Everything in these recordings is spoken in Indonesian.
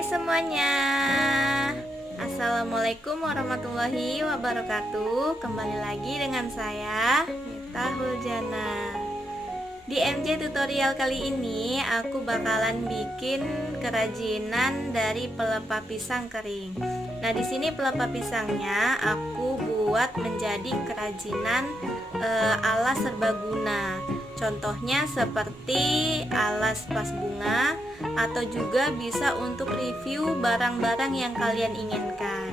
Hai semuanya, Assalamualaikum warahmatullahi wabarakatuh. Kembali lagi dengan saya Miftahul Jana. Di eMJe tutorial kali ini aku bakalan bikin kerajinan dari pelepah pisang kering. Nah, di sini pelepah pisangnya aku buat menjadi kerajinan alas serbaguna. Contohnya seperti alas pas bunga, atau juga bisa untuk review barang-barang yang kalian inginkan.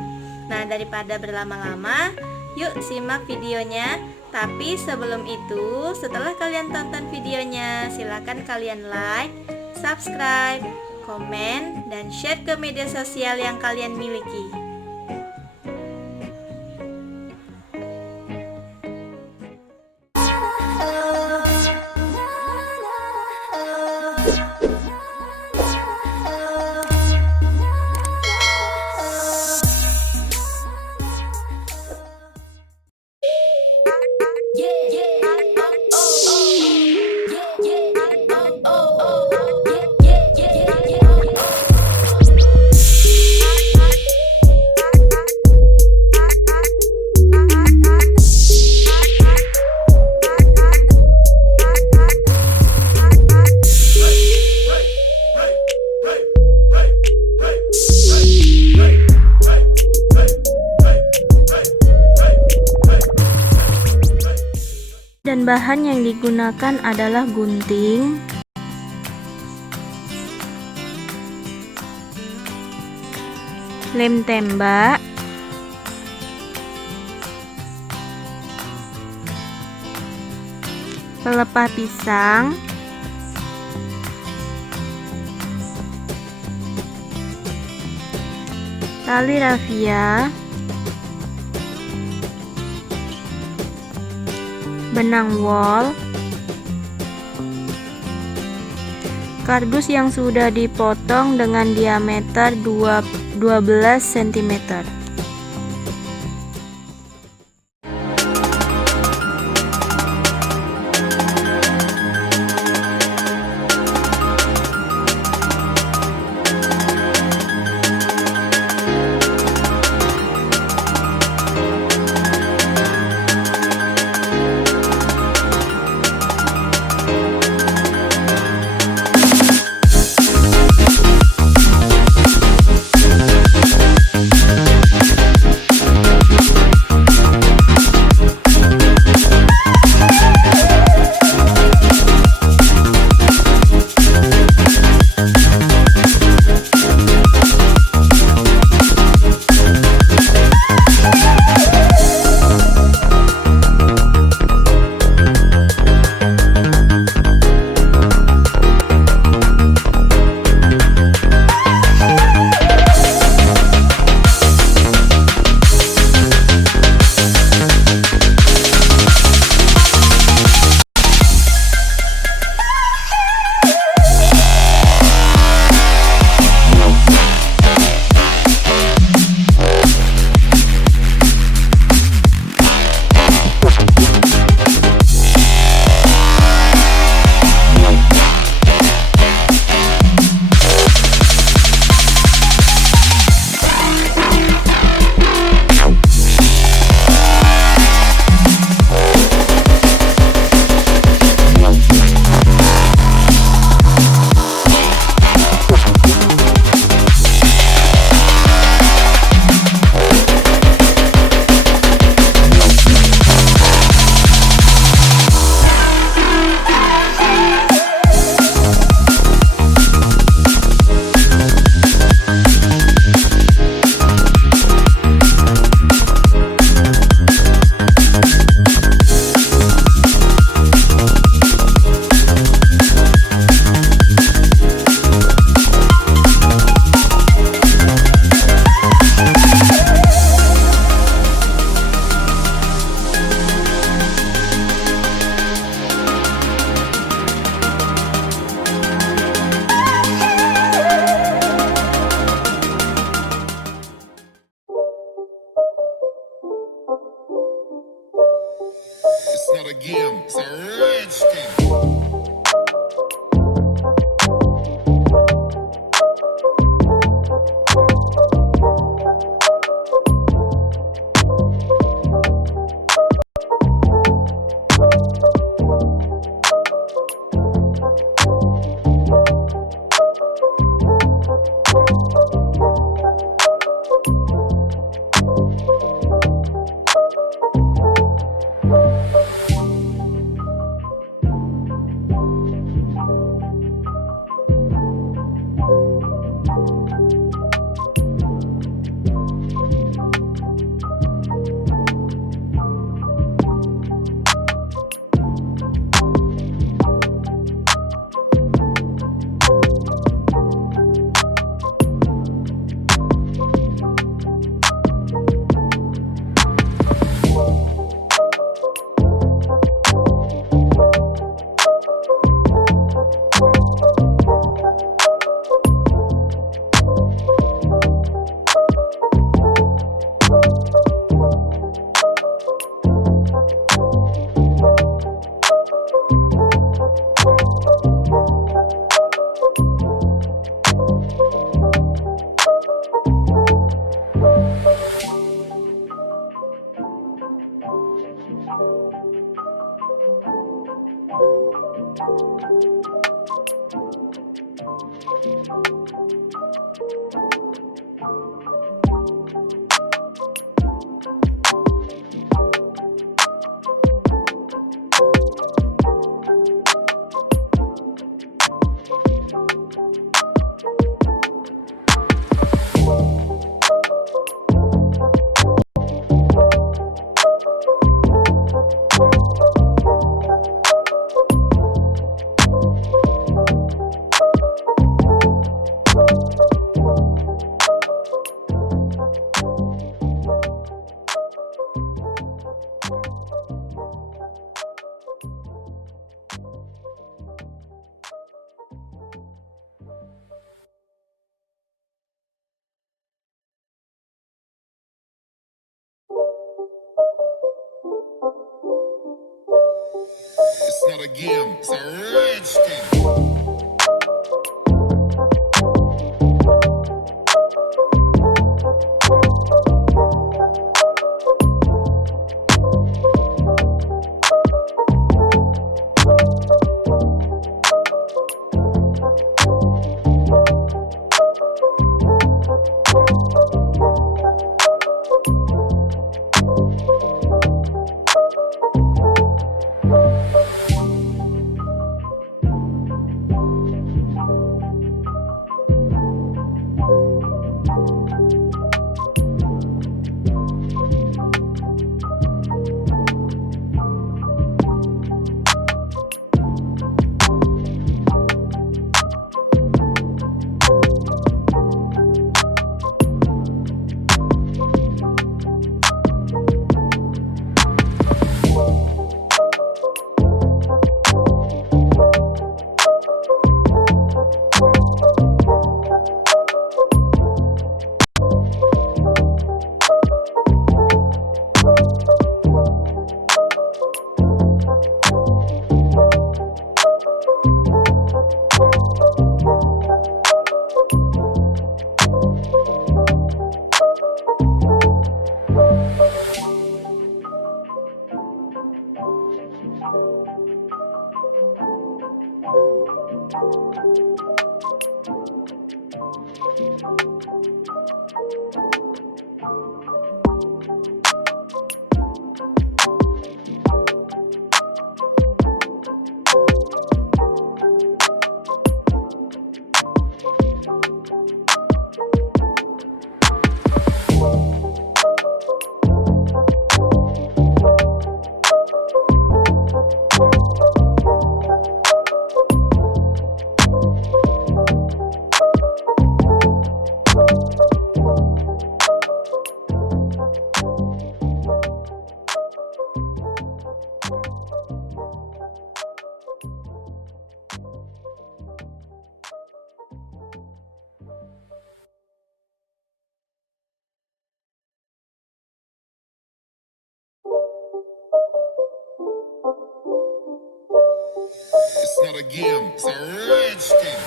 Nah, daripada berlama-lama, yuk simak videonya. Tapi sebelum itu, setelah kalian tonton videonya, silakan kalian like, subscribe, komen, dan share ke media sosial yang kalian miliki. Dan bahan yang digunakan adalah gunting, lem tembak, pelepah pisang, tali rafia, benang wol, kardus yang sudah dipotong dengan diameter 12 cm. not a game, it's a rich thing. It's not a game, it's a rich thing.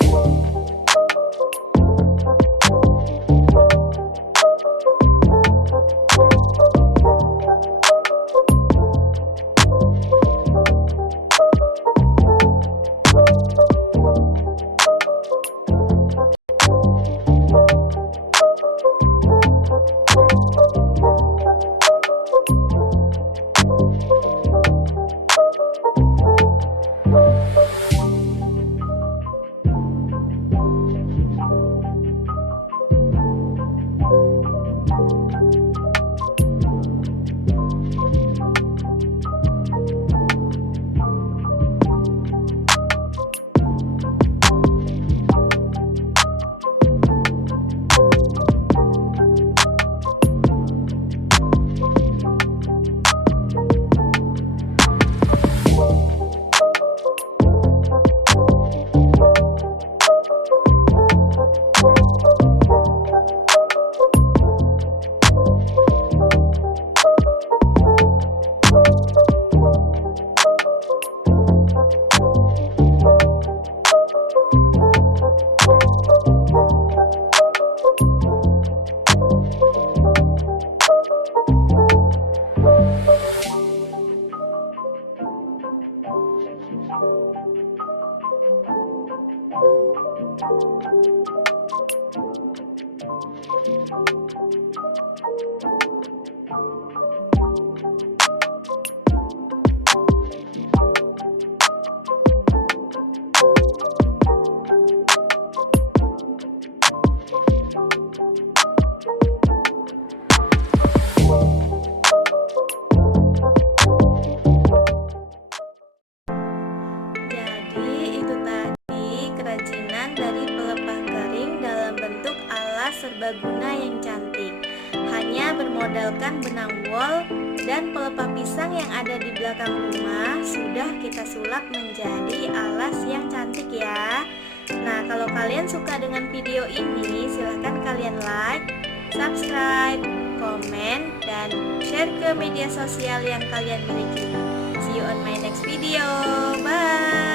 Kerajinan dari Pelepah Kering dalam bentuk alas serbaguna yang cantik. Hanya bermodalkan benang wol dan pelepah pisang yang ada di belakang rumah, sudah kita sulap menjadi alas yang cantik ya. Nah, kalau kalian suka dengan video ini, silahkan kalian like, subscribe, komen, dan share ke media sosial yang kalian miliki. See you you on my next video. Bye.